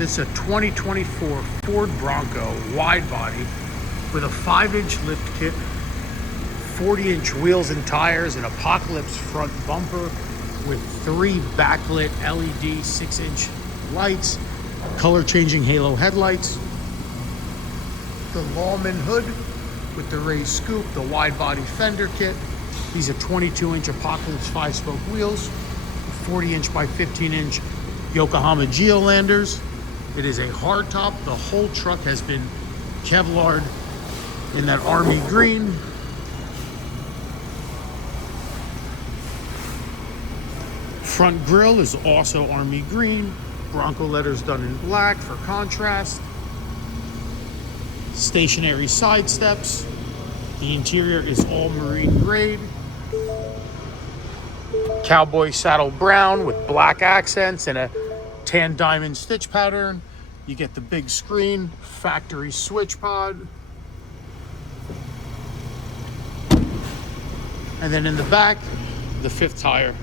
This is a 2024 Ford Bronco wide body with a 5-inch lift kit, 40-inch wheels and tires, an Apocalypse front bumper with 3 backlit LED 6-inch lights, color changing halo headlights, the Lawman hood with the raised scoop, the wide body fender kit. These are 22-inch Apocalypse 5-spoke wheels, 40-inch by 15-inch Yokohama Geolanders. It is a hardtop. The whole truck has been Kevlared in that army green. Front grille is also army green. Bronco letters done in black for contrast. Stationary side steps. The interior is all marine grade. Cowboy saddle brown with black accents and a tan diamond stitch pattern. You get the big screen, factory switch pod. And then in the back, the 5th tire.